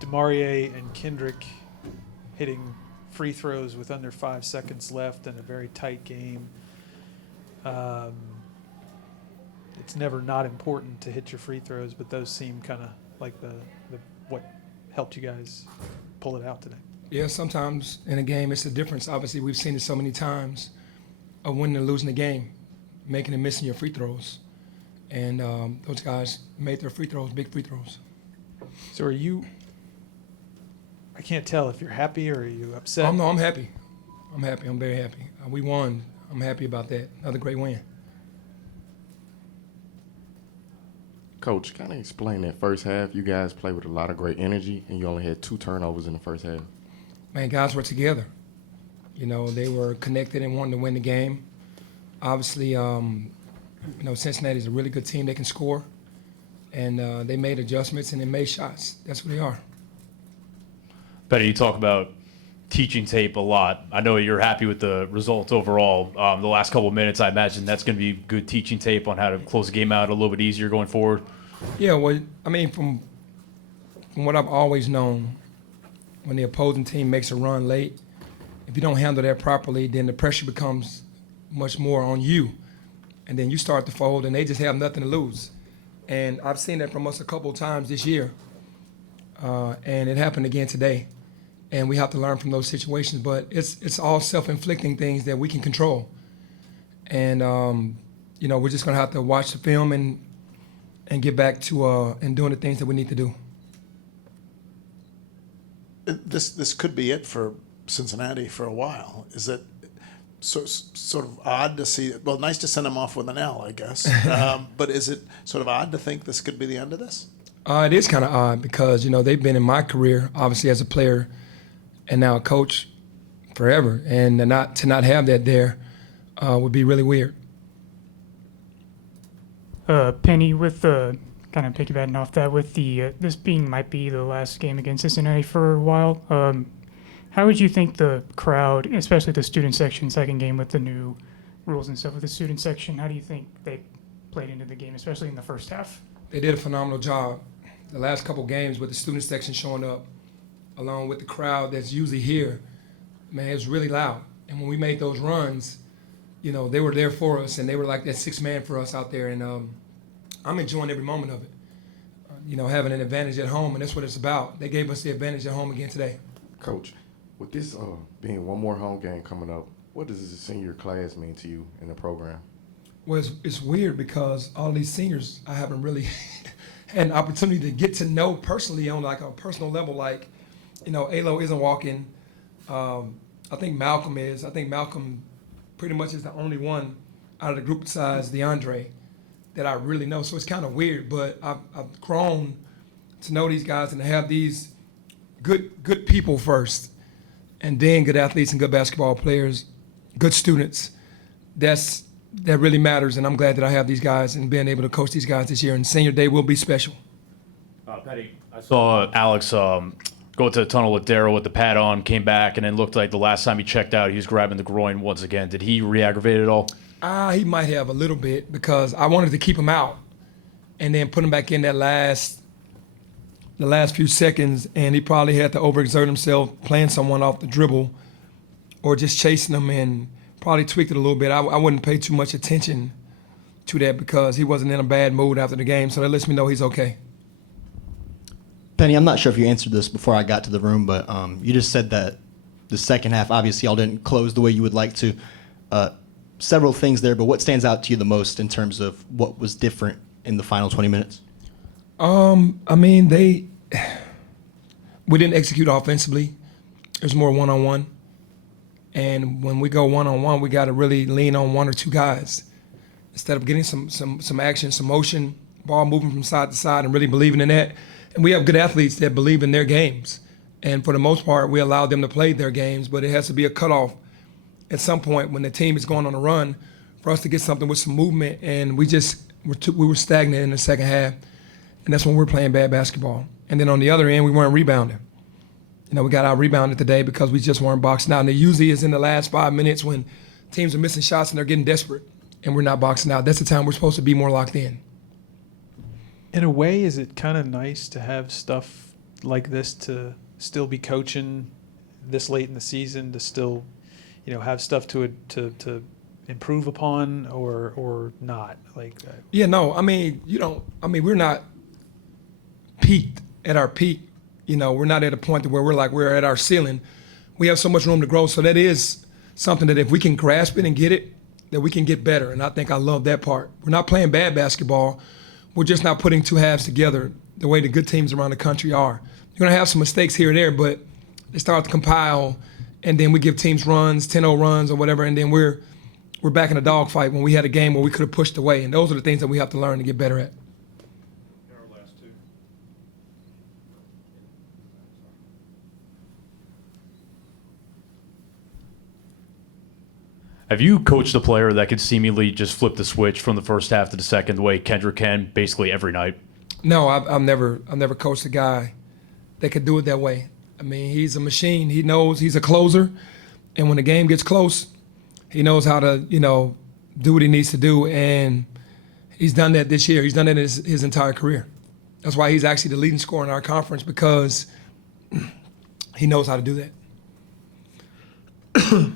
DeMaurier and Kendrick hitting free throws with under 5 seconds left in a very tight game. It's never not important to hit your free throws, but those seem kind of like the what helped you guys pull it out today. Yeah, sometimes in a game it's the difference. Obviously, we've seen it so many times of winning and losing the game, making and missing your free throws. And those guys made their free throws, big free throws. So are you – I can't tell if you're happy or are you upset? Oh, no, I'm happy. I'm happy. I'm very happy. We won. I'm happy about that. Another great win. Coach, kind of explain that first half. You guys played with a lot of great energy, and you only had 2 turnovers in the first half. Man, guys were together. You know, they were connected and wanted to win the game. Obviously, Cincinnati's a really good team. They can score. And they made adjustments and they made shots. That's what they are. Penny, you talk about teaching tape a lot. I know you're happy with the results overall. The last couple of minutes, I imagine that's going to be good teaching tape on how to close the game out a little bit easier going forward. Yeah, well, I mean, from what I've always known, when the opposing team makes a run late, if you don't handle that properly, then the pressure becomes much more on you. And then you start to fold, and they just have nothing to lose. And I've seen that from us a couple of times this year. And it happened again today. And we have to learn from those situations. But it's all self-inflicting things that we can control. And, we're just going to have to watch the film and get back to and doing the things that we need to do. This could be it for Cincinnati for a while. Is it sort of odd to see? Well, nice to send them off with an L, I guess. But is it sort of odd to think this could be the end of this? It is kind of odd because, they've been in my career, obviously as a player and now a coach forever. And to not have that there would be really weird. Penny, with the kind of piggybacking off that, with the this might be the last game against Cincinnati for a while. How would you think the crowd, especially the student section, second game with the new rules and stuff with the student section, how do you think they played into the game, especially in the first half? They did a phenomenal job. The last couple games with the student section showing up, along with the crowd that's usually here, man, it was really loud. And when we made those runs, they were there for us, and they were like that sixth man for us out there. And I'm enjoying every moment of it. Having an advantage at home, and that's what it's about. They gave us the advantage at home again today. Coach, with this being one more home game coming up, what does the senior class mean to you in the program? Well, it's weird because all these seniors I haven't really had an opportunity to get to know personally on like a personal level. Like, Alo isn't walking. I think Malcolm is. I think Malcolm pretty much is the only one out of the group besides DeAndre that I really know. So it's kind of weird, but I've grown to know these guys and to have these good people first, and then good athletes and good basketball players, good students. That really matters, and I'm glad that I have these guys and being able to coach these guys this year. And senior day will be special. Petty, I saw Alex go to the tunnel with Darryl with the pad on, came back, and then looked like the last time he checked out, he was grabbing the groin once again. Did he re-aggravate it at all? He might have a little bit because I wanted to keep him out and then put him back in the last few seconds, and he probably had to overexert himself playing someone off the dribble or just chasing them, and probably tweaked it a little bit. I wouldn't pay too much attention to that because he wasn't in a bad mood after the game, so that lets me know he's okay. Penny, I'm not sure if you answered this before I got to the room, but you just said that the second half, obviously, y'all didn't close the way you would like to. Several things there, but what stands out to you the most in terms of what was different in the final 20 minutes? We didn't execute offensively. It was more one-on-one. And when we go one-on-one, we got to really lean on one or two guys. Instead of getting some action, some motion, ball moving from side to side and really believing in that. And we have good athletes that believe in their games. And for the most part, we allow them to play their games, but it has to be a cutoff at some point when the team is going on a run for us to get something with some movement. And we were stagnant in the second half. And that's when we're playing bad basketball. And then on the other end, we weren't rebounding. We got out rebounded today because we just weren't boxing out. And it usually is in the last 5 minutes when teams are missing shots and they're getting desperate and we're not boxing out. That's the time we're supposed to be more locked in. In a way, is it kind of nice to have stuff like this to still be coaching this late in the season, to still, have stuff to improve upon, or not? Like, Yeah, no, we're not peaked at our peak. We're not at a point where we're at our ceiling. We have so much room to grow. So that is something that if we can grasp it and get it, that we can get better. And I think I love that part. We're not playing bad basketball. We're just not putting two halves together the way the good teams around the country are. You're going to have some mistakes here and there, but they start to compile, and then we give teams runs, 10-0 runs or whatever, and then we're back in a dogfight when we had a game where we could have pushed away. And those are the things that we have to learn to get better at. Have you coached a player that could seemingly just flip the switch from the first half to the second, the way Kendrick can, basically every night? No, I've never coached a guy that could do it that way. I mean, he's a machine. He knows he's a closer, and when the game gets close, he knows how to, do what he needs to do, and he's done that this year. He's done that his entire career. That's why he's actually the leading scorer in our conference, because he knows how to do that.